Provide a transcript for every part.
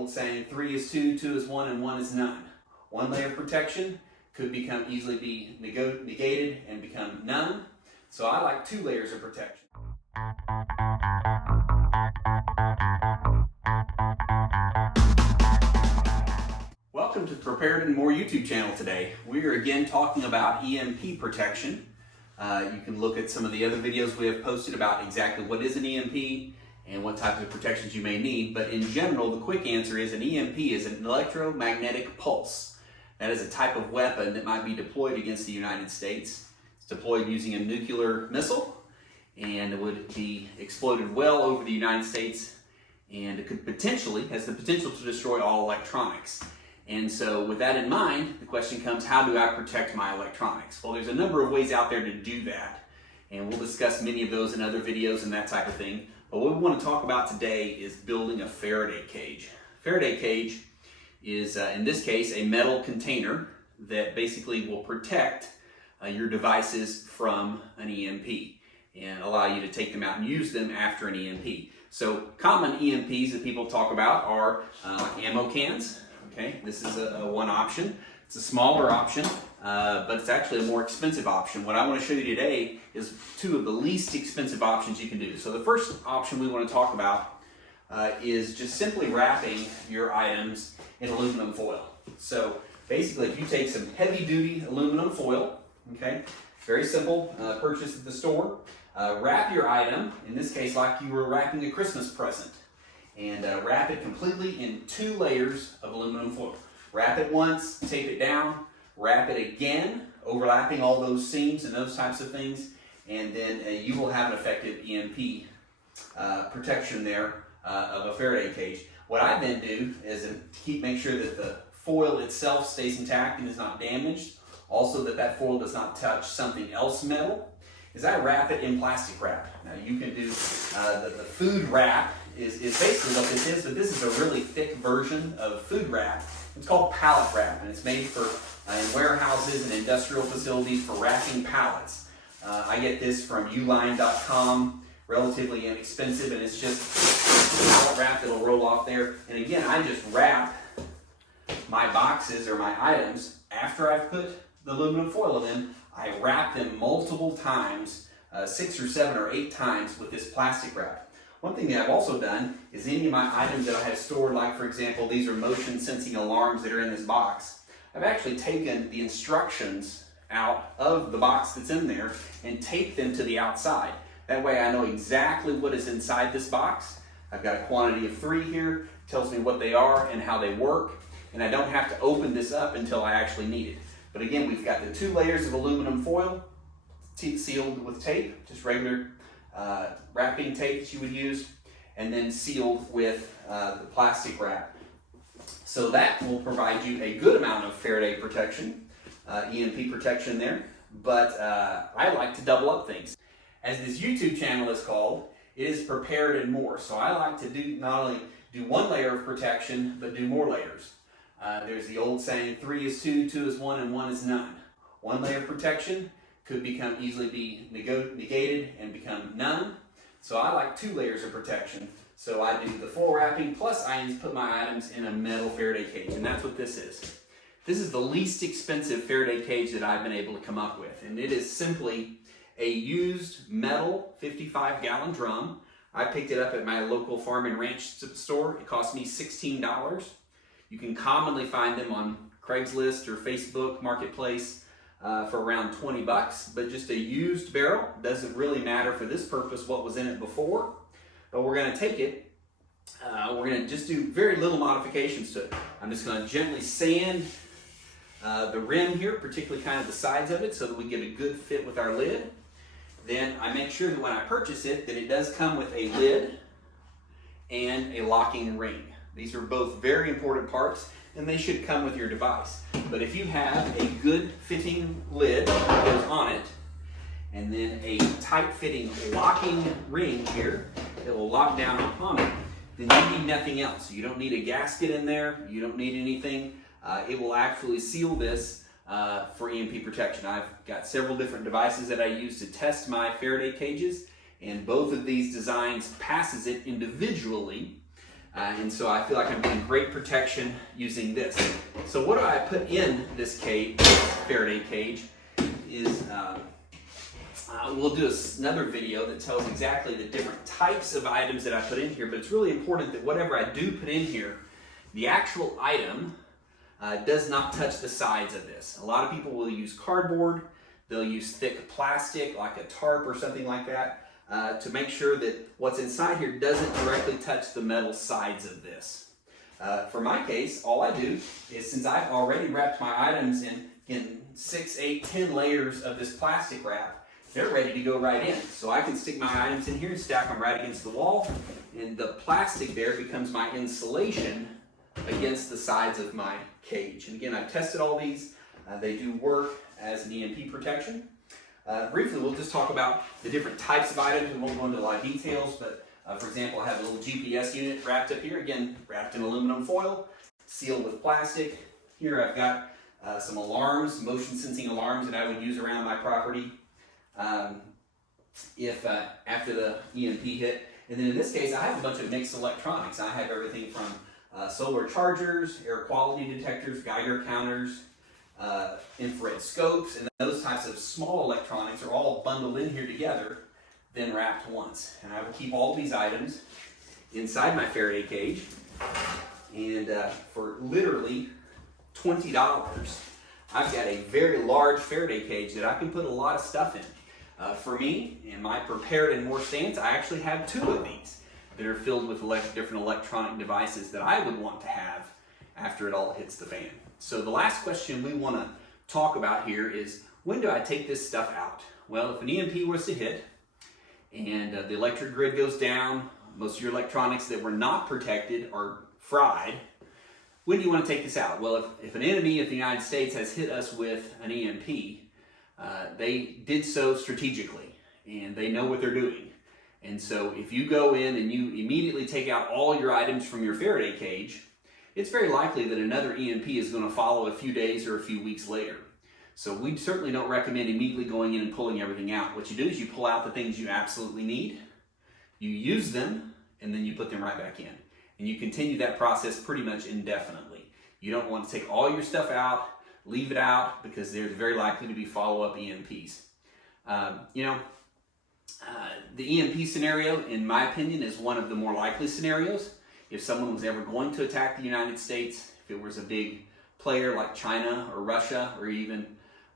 old saying, 3 is 2, 2 is 1, and 1 is none. One layer of protection could easily be negated and become none. So I like 2 layers of protection. Welcome to the Prepared and More YouTube channel today. We are again talking about EMP protection. You can look at some of the other videos we have posted about exactly what is an EMP and what types of protections you may need. But in general, the quick answer is an EMP is an Electro Magnetic Pulse. That is a type of weapon that might be deployed against the United States. It's deployed using a nuclear missile and it would be exploded well over the United States, and it has the potential to destroy all electronics. And so with that in mind, the question comes, how do I protect my electronics? Well, there's a number of ways out there to do that, and we'll discuss many of those in other videos and that type of thing. But what we want to talk about today is building a Faraday cage. Faraday cage is, in this case, a metal container that basically will protect your devices from an EMP and allow you to take them out and use them after an EMP. So common EMPs that people talk about are ammo cans. Okay, this is one option. It's a smaller option, but it's actually a more expensive option. What I want to show you today is 2 of the least expensive options you can do. So the first option we want to talk about is just simply wrapping your items in aluminum foil. So basically, if you take some heavy-duty aluminum foil, okay, very simple, purchase at the store, wrap your item, in this case like you were wrapping a Christmas present, and wrap it completely in 2 layers of aluminum foil. Wrap it once, tape it down, wrap it again, overlapping all those seams and those types of things, and then you will have an effective EMP protection there of a Faraday cage. What I then do is make sure that the foil itself stays intact and is not damaged, also that foil does not touch something else metal, is I wrap it in plastic wrap. Now you can do, the food wrap is basically what this is, but this is a really thick version of food wrap. It's called pallet wrap, and it's made for in warehouses and industrial facilities for wrapping pallets. I get this from uline.com, relatively inexpensive, and it's just pallet wrap that'll roll off there. And again, I just wrap my boxes or my items after I've put the aluminum foil in them. I wrap them multiple times, 6 or 7 or 8 times with this plastic wrap. One thing that I've also done is any of my items that I have stored, like for example, these are motion sensing alarms that are in this box. I've actually taken the instructions out of the box that's in there and taped them to the outside. That way I know exactly what is inside this box. I've got a quantity of 3 here, tells me what they are and how they work, and I don't have to open this up until I actually need it. But again, we've got the 2 layers of aluminum foil sealed with tape, just regular wrapping tape that you would use, and then sealed with the plastic wrap. So that will provide you a good amount of Faraday protection, EMP protection there, but I like to double up things. As this YouTube channel is called, it is Prepared and More. So I like to not only do 1 layer of protection, but do more layers. There's the old saying, 3 is 2, 2 is 1, and 1 is none. 1 layer of protection could easily be negated and become none. So I like 2 layers of protection. So I do the foil wrapping, plus I put my items in a metal Faraday cage, and that's what this is. This is the least expensive Faraday cage that I've been able to come up with, and it is simply a used metal 55-gallon drum. I picked it up at my local farm and ranch store. It cost me $16. You can commonly find them on Craigslist or Facebook Marketplace for around 20 bucks, but just a used barrel. Doesn't really matter for this purpose what was in it before, but we're going to take it. We're going to just do very little modifications to it. I'm just going to gently sand the rim here, particularly kind of the sides of it, so that we get a good fit with our lid. Then I make sure that when I purchase it, that it does come with a lid and a locking ring. These are both very important parts, and they should come with your device. But if you have a good fitting lid that goes on it, and then a tight fitting locking ring here that will lock down upon it, then you need nothing else. You don't need a gasket in there, you don't need anything. It will actually seal this for EMP protection. I've got several different devices that I use to test my Faraday cages, and both of these designs passes it individually. And so I feel like I'm getting great protection using this. So what do I put in this cage, Faraday cage, is we'll do another video that tells exactly the different types of items that I put in here, but it's really important that whatever I do put in here, the actual item does not touch the sides of this. A lot of people will use cardboard, they'll use thick plastic like a tarp or something like that to make sure that what's inside here doesn't directly touch the metal sides of this. For my case, all I do is, since I've already wrapped my items in 6, 8, 10 layers of this plastic wrap, they're ready to go right in. So I can stick my items in here and stack them right against the wall, and the plastic there becomes my insulation against the sides of my cage. And again, I've tested all these. They do work as an EMP protection. Briefly, we'll just talk about the different types of items. We won't go into a lot of details, but for example, I have a little GPS unit wrapped up here, again, wrapped in aluminum foil, sealed with plastic. Here I've got some alarms, motion sensing alarms that I would use around my property if after the EMP hit. And then in this case, I have a bunch of mixed electronics. I have everything from solar chargers, air quality detectors, Geiger counters, infrared scopes, and those types of small electronics are all bundled in here together, then wrapped once. And I will keep all these items inside my Faraday cage, and for literally $20, I've got a very large Faraday cage that I can put a lot of stuff in. For me, in my Prepared and More stance, I actually have 2 of these that are filled with different electronic devices that I would want to have after it all hits the fan. So the last question we want to talk about here is, when do I take this stuff out? Well, if an EMP was to hit and the electric grid goes down, most of your electronics that were not protected are fried, when do you want to take this out? Well, if an enemy of the United States has hit us with an EMP, they did so strategically, and they know what they're doing. And so if you go in and you immediately take out all your items from your Faraday cage, it's very likely that another EMP is going to follow a few days or a few weeks later. So we certainly don't recommend immediately going in and pulling everything out. What you do is you pull out the things you absolutely need, you use them, and then you put them right back in. And you continue that process pretty much indefinitely. You don't want to take all your stuff out, leave it out, because there's very likely to be follow-up EMPs. The EMP scenario, in my opinion, is one of the more likely scenarios. If someone was ever going to attack the United States, if it was a big player like China or Russia, or even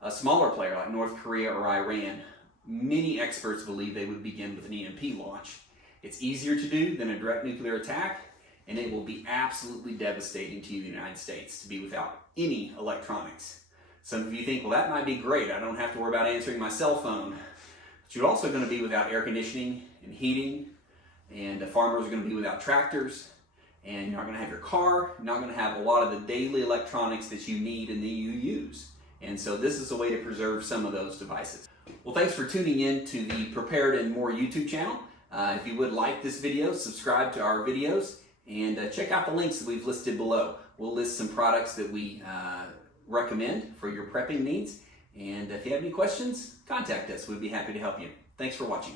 a smaller player like North Korea or Iran, many experts believe they would begin with an EMP launch. It's easier to do than a direct nuclear attack, and it will be absolutely devastating to the United States to be without any electronics. Some of you think, well, that might be great. I don't have to worry about answering my cell phone. But you're also going to be without air conditioning and heating, and farmers are going to be without tractors, and you're not going to have your car. You're not going to have a lot of the daily electronics that you need and that you use. And so this is a way to preserve some of those devices. Well, thanks for tuning in to the Prepared and More YouTube channel. If you would like this video, subscribe to our videos, and check out the links that we've listed below. We'll list some products that we recommend for your prepping needs. And if you have any questions, contact us. We'd be happy to help you. Thanks for watching.